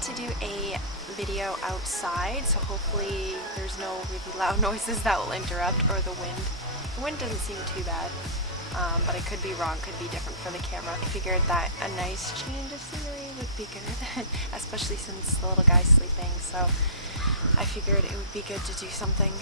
wanted to do a video outside, so hopefully there's no really loud noises that will interrupt, or the wind. The wind doesn't seem too bad, but I could be wrong, could be different for the camera. I figured that a nice change of scenery would be good, especially since the little guy's sleeping, so I figured it would be good to do something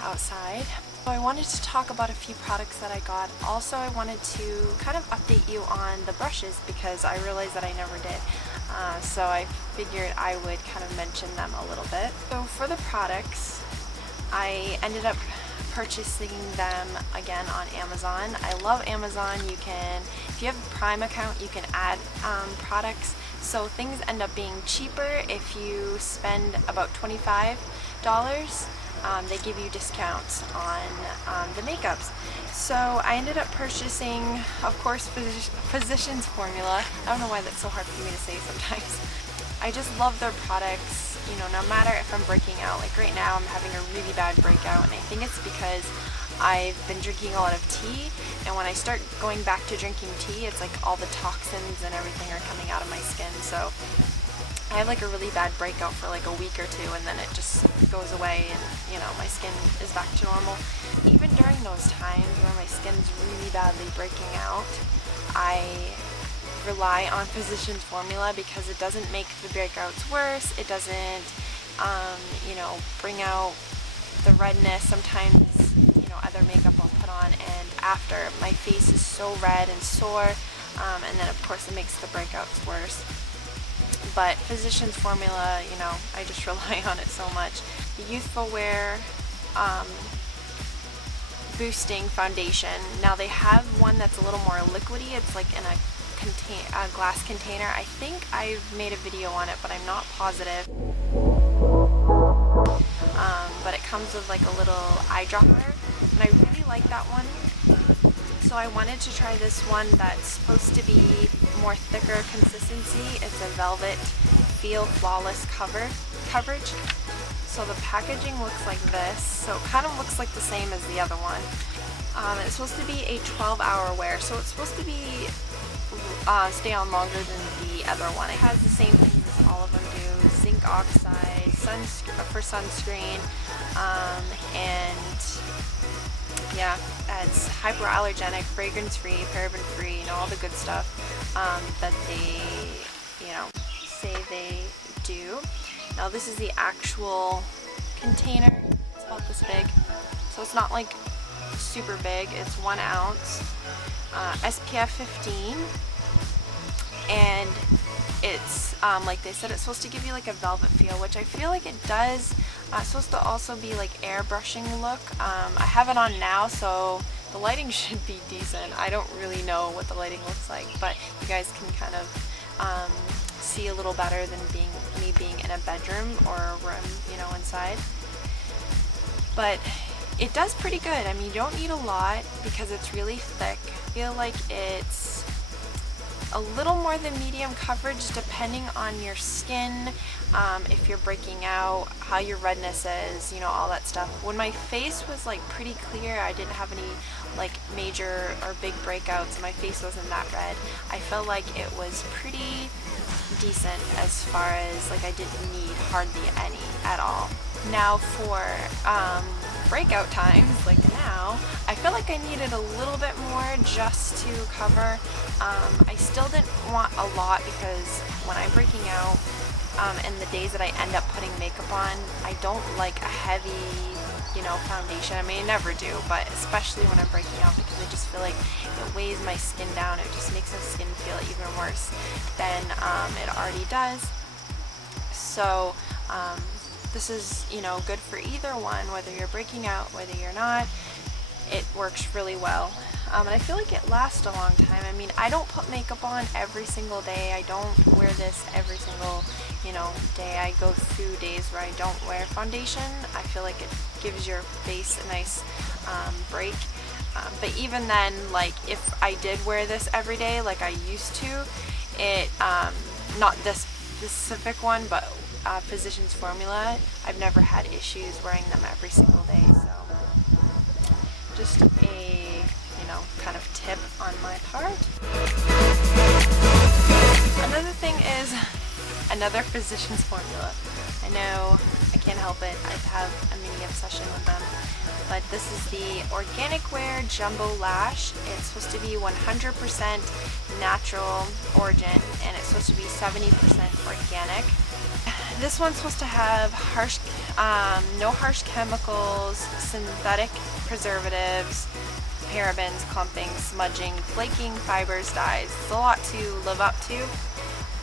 outside. So I wanted to talk about a few products that I got. Also, I wanted to kind of update you on the brushes because I realized that I never did. So I figured I would kind of mention them a little bit. So for the products, I ended up purchasing them again on Amazon. I love Amazon. You can, if you have a Prime account, you can add products. So things end up being cheaper if you spend about $25. They give you discounts on the makeups. So I ended up purchasing, of course, Physicians formula. I don't know why that's so hard for me to say sometimes. I just love their products, you know, no matter if I'm breaking out. Like right now I'm having a really bad breakout, and I think it's because I've been drinking a lot of tea, and when I start going back to drinking tea, it's like all the toxins and everything are coming out of my skin. So I have like a really bad breakout for like a week or two, and then it just goes away, and you know, my skin is back to normal. Even during those times where my skin's really badly breaking out, I rely on Physicians formula because it doesn't make the breakouts worse. It doesn't, you know, bring out the redness. Sometimes, you know, other makeup I'll put on, and after my face is so red and sore, and then of course it makes the breakouts worse. But Physicians formula, you know, I just rely on it so much. The Youthful Wear Boosting Foundation. Now they have one that's a little more liquidy. It's like in a glass container. I think I've made a video on it, but I'm not positive. But it comes with like a little eyedropper, and I really like that one. So I wanted to try this one that's supposed to be more thicker consistency. It's a velvet feel flawless coverage. So the packaging looks like this. So it kind of looks like the same as the other one. It's supposed to be a 12-hour wear, so it's supposed to be stay on longer than the other one. It has the same things as all of them do: zinc oxide, for sunscreen, and yeah, it's hypoallergenic, fragrance-free, paraben-free, and all the good stuff that they, you know, say they do. Now this is the actual container. It's about this big, so it's not like super big. It's 1 ounce, SPF 15, and it's like they said, it's supposed to give you like a velvet feel, which I feel like it does. It's supposed to also be like airbrushing look. I have it on now, so the lighting should be decent. I don't really know what the lighting looks like, but you guys can kind of see a little better than me being in a bedroom or a room, you know, inside. But it does pretty good. I mean, you don't need a lot because it's really thick. I feel like it's a little more than medium coverage depending on your skin, if you're breaking out, how your redness is, you know, all that stuff. When my face was like pretty clear, I didn't have any like major or big breakouts, and my face wasn't that red, I felt like it was pretty decent as far as like I didn't need hardly any at all. Now for breakout times, like now, I feel like I needed a little bit more just to cover. I still didn't want a lot because when I'm breaking out, and the days that I end up putting makeup on, I don't like a heavy, you know, foundation. I mean, I never do, but especially when I'm breaking out, because I just feel like it weighs my skin down. It just makes my skin feel even worse than it already does. So this is, you know, good for either one, whether you're breaking out, whether you're not. It works really well. And I feel like it lasts a long time. I mean, I don't put makeup on every single day. I don't wear this every single, you know, day. I go through days where I don't wear foundation. I feel like it gives your face a nice break. But even then, like if I did wear this every day like I used to, it, not this specific one, but Physicians formula, I've never had issues wearing them every single day. So just a, you know, kind of tip on my part. Another another Physicians formula. I know, I can't help it. I have a mini obsession with them. But this is the Organic Wear Jumbo Lash. It's supposed to be 100% natural origin, and it's supposed to be 70% organic. This one's supposed to have no harsh chemicals, synthetic preservatives, parabens, clumping, smudging, flaking, fibers, dyes. It's a lot to live up to.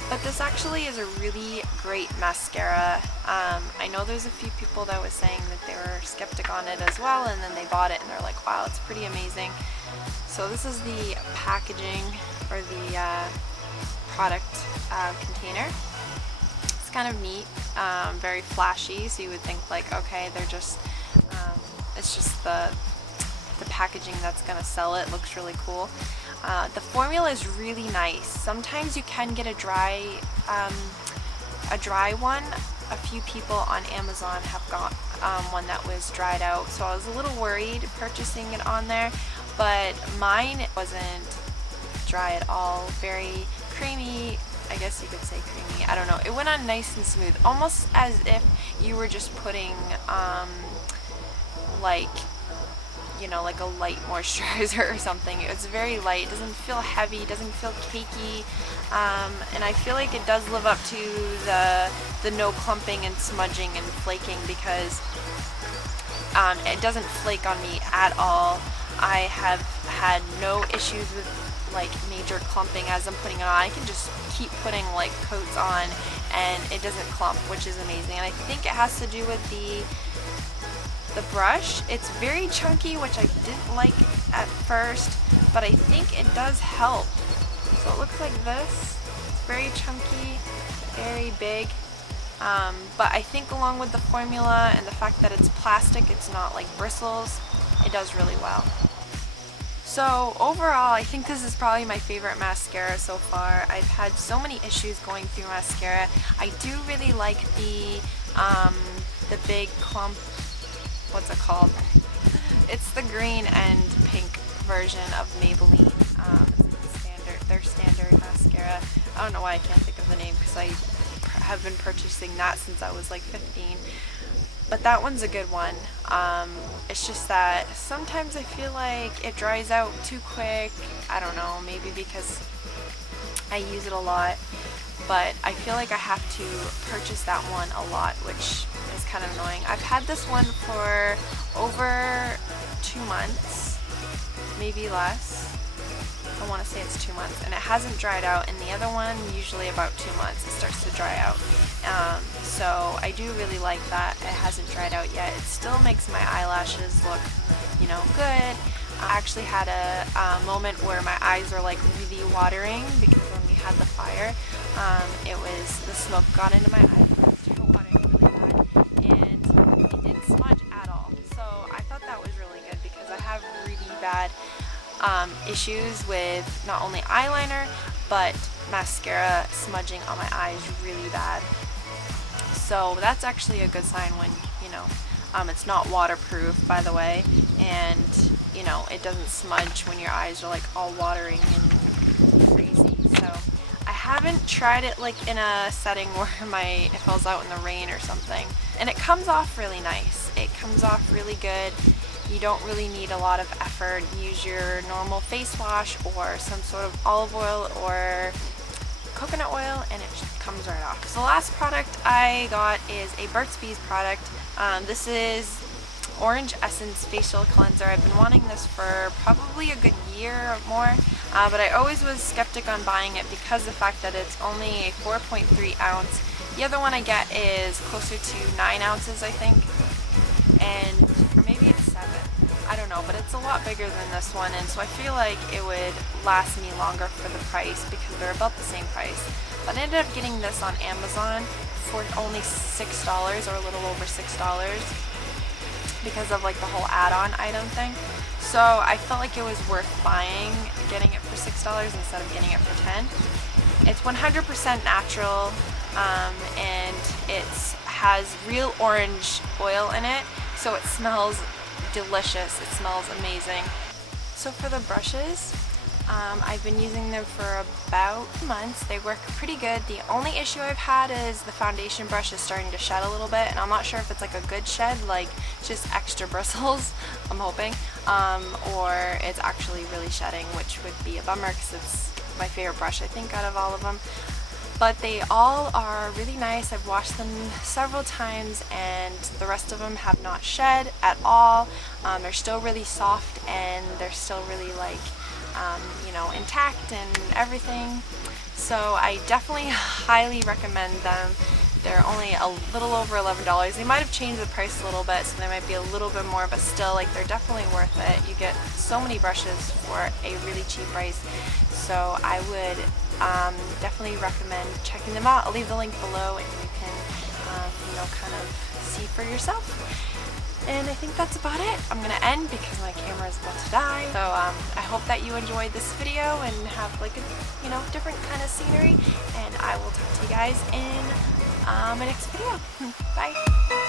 But this actually is a really great mascara. I know there's a few people that was saying that they were skeptic on it as well, and then they bought it and they're like, wow, it's pretty amazing. So this is the packaging, or the product container. It's kind of neat, very flashy, so you would think like, okay, they're just, it's just the packaging that's gonna sell it. Looks really cool. The formula is really nice. Sometimes you can get a dry one. A few people on Amazon have got one that was dried out, so I was a little worried purchasing it on there, but mine wasn't dry at all. Very creamy, I guess you could say creamy. I don't know. It went on nice and smooth, almost as if you were just putting like, you know, like a light moisturizer or something. It's very light, it doesn't feel heavy, doesn't feel cakey, and I feel like it does live up to the no clumping and smudging and flaking, because it doesn't flake on me at all. I have had no issues with like major clumping as I'm putting it on. I can just keep putting like coats on and it doesn't clump, which is amazing. And I think it has to do with the brush. It's very chunky, which I didn't like at first, but I think it does help. So it looks like this. It's very chunky, very big, but I think along with the formula and the fact that it's plastic, it's not like bristles, it does really well. So overall, I think this is probably my favorite mascara so far. I've had so many issues going through mascara. I do really like the big clump, what's it called? It's the green and pink version of Maybelline. It's their standard mascara. I don't know why I can't think of the name, because I have been purchasing that since I was like 15. But that one's a good one. It's just that sometimes I feel like it dries out too quick. I don't know, maybe because I use it a lot. But I feel like I have to purchase that one a lot, which is kind of annoying. I've had this one for over 2 months, maybe less. I want to say it's 2 months, and it hasn't dried out. And the other one, usually about 2 months, it starts to dry out. So I do really like that it hasn't dried out yet. It still makes my eyelashes look, you know, good. I actually had a moment where my eyes were like really watering, because when we had the fire, it was, the smoke got into my eyes and started watering really bad, and it didn't smudge at all. So I thought that was really good, because I have really bad issues with not only eyeliner but mascara smudging on my eyes really bad. So that's actually a good sign when, you know, it's not waterproof, by the way, and you know, it doesn't smudge when your eyes are like all watering and crazy. So I haven't tried it like in a setting where it falls out in the rain or something, and it comes off really nice. It comes off really good. You don't really need a lot of effort. Use your normal face wash or some sort of olive oil or coconut oil, and it just comes right off. So the last product I got is a Burt's Bees product. This is Orange Essence Facial Cleanser. I've been wanting this for probably a good year or more, but I always was skeptic on buying it because of the fact that it's only a 4.3 ounce. The other one I get is closer to 9 ounces, I think, or maybe it's 7. I don't know, but it's a lot bigger than this one, and so I feel like it would last me longer for the price, because they're about the same price. But I ended up getting this on Amazon for only $6, or a little over $6, because of like the whole add-on item thing. So I felt like it was worth buying, getting it for $6 instead of getting it for 10. It's 100% natural, and it has real orange oil in it, so it smells delicious. It smells amazing. So for the brushes, I've been using them for about months. They work pretty good. The only issue I've had is the foundation brush is starting to shed a little bit, and I'm not sure if it's like a good shed, like just extra bristles, I'm hoping, or it's actually really shedding, which would be a bummer because it's my favorite brush, I think, out of all of them. But they all are really nice. I've washed them several times and the rest of them have not shed at all. They're still really soft and they're still really like, you know, intact and everything. So I definitely highly recommend them. They're only a little over $11. They might have changed the price a little bit, so they might be a little bit more, but still, like, they're definitely worth it. You get so many brushes for a really cheap price, so I would definitely recommend checking them out. I'll leave the link below and you can, you know, kind of see for yourself. And I think that's about it. I'm gonna end because my camera is about to die. So I hope that you enjoyed this video and have like a, you know, different kind of scenery. And I will talk to you guys in my next video. Bye.